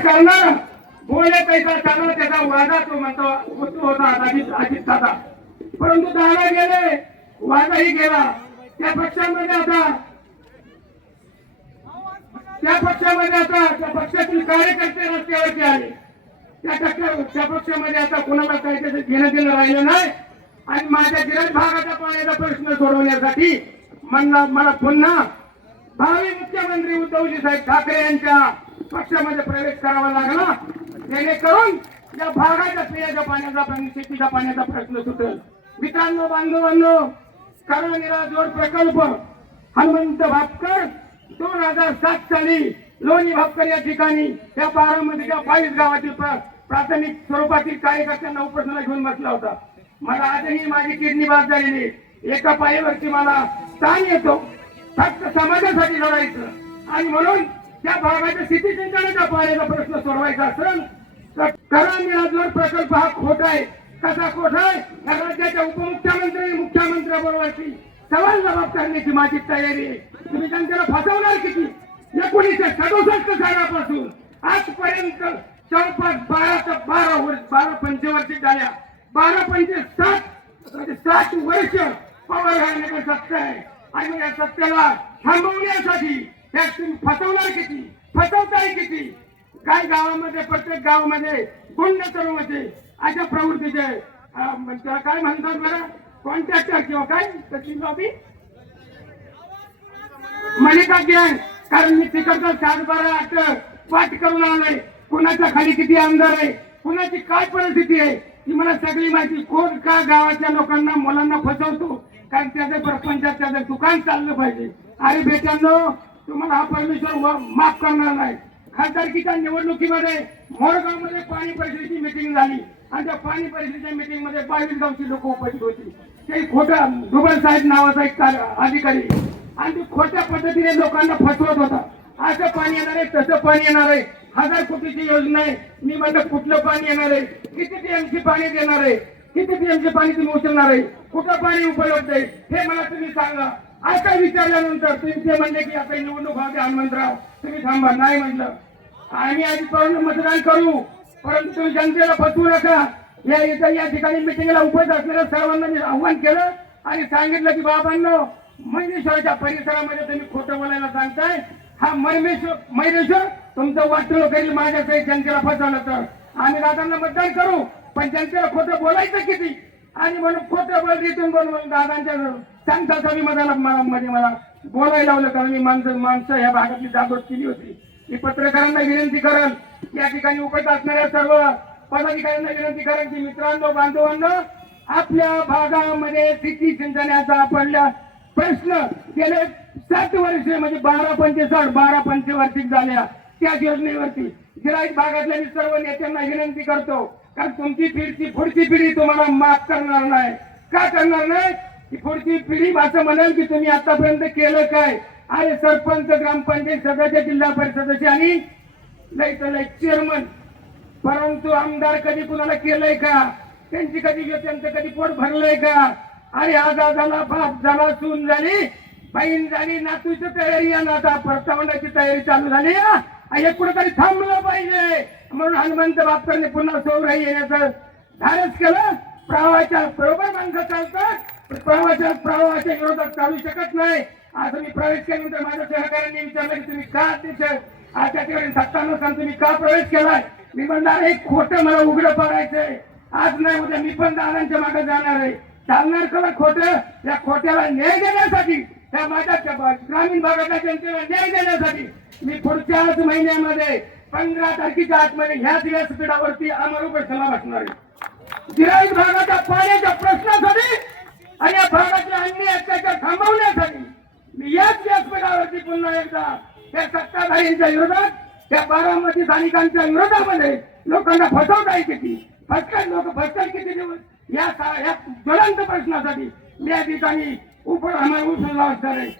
करणार बोले पैसा चालला त्याचा वादा तो म्हणतो होता अजित दादा, परंतु दादा गेले वादाही गेला. त्या पक्षामध्ये आता त्या पक्षातील कार्यकर्ते रस्त्यावरती आले. त्या पक्षामध्ये आता कोणाला काही त्याचं घेणं देणं राहिलं नाही. आणि माझ्या गिराईक भागाचा पाण्याचा प्रश्न सोडवण्यासाठी मला पुन्हा भावी मुख्यमंत्री उद्धवजी साहेब ठाकरे यांच्या पक्षामध्ये प्रवेश करावा लागला, जेणेकरून या भागाच्या पिण्याच्या पाण्याचा शेतीच्या पाण्याचा प्रश्न सुटेल. मित्रांनो, बांधवांनो, कळवणीला जोड प्रकल्प हनुमंत भापकर 2007 साली लोणी भापकर या ठिकाणी त्या 22 गावातील प्राथमिक स्वरूपातील कार्यकर्त्यांना उपोषणाला घेऊन बसला होता. मला आजही माझी किडनी बाद झालेली, एका पायावरती मला ताण येतो. फक्त समाजासाठी लढायचं आणि म्हणून त्या भागाच्या शेती सिंचनाचा पाण्याचा प्रश्न सोडवायचा असेल तर कळवणीला जोड प्रकल्प हा खोटा आहे. कसा खोटा आहे? या राज्याच्या उपमुख्यमंत्री मुख्यमंत्र्याबरोबरची सवाल जबाब करण्याची माझी तयारी आहे. तुम्ही जनतेला फसवणार किती? 1967 सालापासून आजपर्यंत जवळपास 12 पंचवर्षी झाल्या. 12 पंचे 60 वर्ष पवार घराण्याकडे सत्ता आहे. आणि या सत्तेला थांबवण्यासाठी तुम्ही फसवणार किती? फसवताय किती? काय गावामध्ये, प्रत्येक गावामध्ये गुंड तरुणाचे अशा प्रवृत्तीचे काय म्हणतात बरं, कॉन्ट्रॅक्टर किंवा काय तशी लॉबी मलिका गँग. कारण मी तिकडचा 7-12 पाठ करून आलोय. कुणाच्या खाली किती आमदार आहे, कुणाची काय परिस्थिती आहे ती मला सगळी माहिती. कोण का गावाच्या लोकांना मुलांना फसवतो, कारण त्याचं प्रपंचात त्याचं दुकान चाललं पाहिजे. अरे बेटांनो, तुम्हाला हा परमेश्वर माफ करणार नाही. खासदारकीच्या निवडणुकीमध्ये मोरगावमध्ये पाणी परिषदेची मिटिंग झाली आणि त्या पाणी परिषदेच्या मिटिंग मध्ये 22 गावची लोक उपस्थित होती. ते खोटा दुबल साहेब नावाचा एक अधिकारी आणि ते खोट्या पद्धतीने लोकांना फसवत होता. असं पाणी येणार आहे, तसं पाणी येणार आहे, 1000 कोटीची योजना आहे. मी म्हणलं कुठलं पाणी येणार आहे, किती टीएमसी पाणी देणार आहे, किती टीएमसी पाणी तुम्ही उचलणार आहे, कुठं पाणी उपलब्ध आहे हे मला तुम्ही सांगा. असं विचारल्यानंतर तुम्ही ते म्हणले की आता निवडणूक व्हावी हनुमंतराव, तुम्ही थांबा. नाही म्हटलं, आम्ही आधीपर्यंत मतदान करू, परंतु तुम्ही जनतेला फसवू नका. या ठिकाणी मिटिंगला उपस्थित असलेल्या सर्वांना मी आव्हान केलं आणि सांगितलं की बाबांनो, महेश्वराच्या परिसरामध्ये तुम्ही खोटं बोलायला सांगताय. हा महेश्वर तुमचं वाटलं करील माझ्यासहित जनतेला फसवलं तर आम्ही दादांना मतदान करू, पण जनतेला खोटं बोलायचं किती? आणि म्हणून खोटं बोल रिटून बोलून दादांच्या सांगता सवी मला बोलायला लावलं. कारण मी माणसं या भागातली जागृत केली होती. मी पत्रकारांना विनंती करेन, या ठिकाणी उपस्थित असणाऱ्या सर्व पदाधिकाऱ्यांना विनंती करेन की मित्रांनो, बांधवांनो, आपल्या भागामध्ये शेती सिंचनाचा पडल्या प्रश्न गेले 7 वर्ष म्हणजे 12 पंचवार्षिक झाल्या. त्या योजनेवरती गिराईक भागातल्या मी सर्व नेत्यांना विनंती करतो, कारण तुमची पुढची पिढी तुम्हाला माफ करणार नाही. का करणार नाही? की पुढची पिढी असं म्हणेल की तुम्ही आतापर्यंत केलं काय. अरे सरपंच, ग्रामपंचायत सदस्य, जिल्हा परिषद सदस्य आणि लय चेअरमन, परंतु आमदार कधी कुणाला केलंय का? त्यांचं कधी पोट भरलंय का? अरे आजा झाला, बाप झाला, सून झाली, बहीण झाली, नातूची तयारी आणि आता परतावण्याची तयारी चालू झाली. हे कुठेतरी थांबलं पाहिजे. म्हणून हनुमंत भापकरने पुन्हा सौराई येण्याचं धाडस केलं. प्रवाहाच्या बरोबर माणसं चालतात, प्रवाहाच्या विरोधात चालू शकत नाही. आज मी प्रवेश केल्यानंतर माझ्या सहकार्याने विचारलं की तुम्ही का त्या ठिकाणी 57 साली तुम्ही का प्रवेश केलाय? मी म्हणणार एक खोटं मला उघडं पडायचंय. आज नाही उद्या मी पण दादांच्या मागे जाणार आहे. चालणार खरं खोटं. या खोट्याला न्याय देण्यासाठी, त्या माझ्या ग्रामीण भागाच्या जनतेला न्याय देण्यासाठी मी पुढच्याच महिन्यामध्ये 15 तारखेच्या आतमध्ये ह्याच व्यासपीठावरती अमर उपोषणाला बसणार आहे. गिराईक भागाच्या पाण्याच्या प्रश्नासाठी आणि या भागातल्या अन्य अत्याचार थांबवण्यासाठी मी याच व्यासपीठावरती पुन्हा एकदा त्या सत्ताधाऱ्यांच्या विरोधात, त्या बारामती स्थानिकांच्या विरोधामध्ये लोकांना फसवताय किती, लोक फसतात किती दिवस, या ज्वलंत प्रश्नासाठी मी या ठिकाणी उपोषणाला बसणार आहे.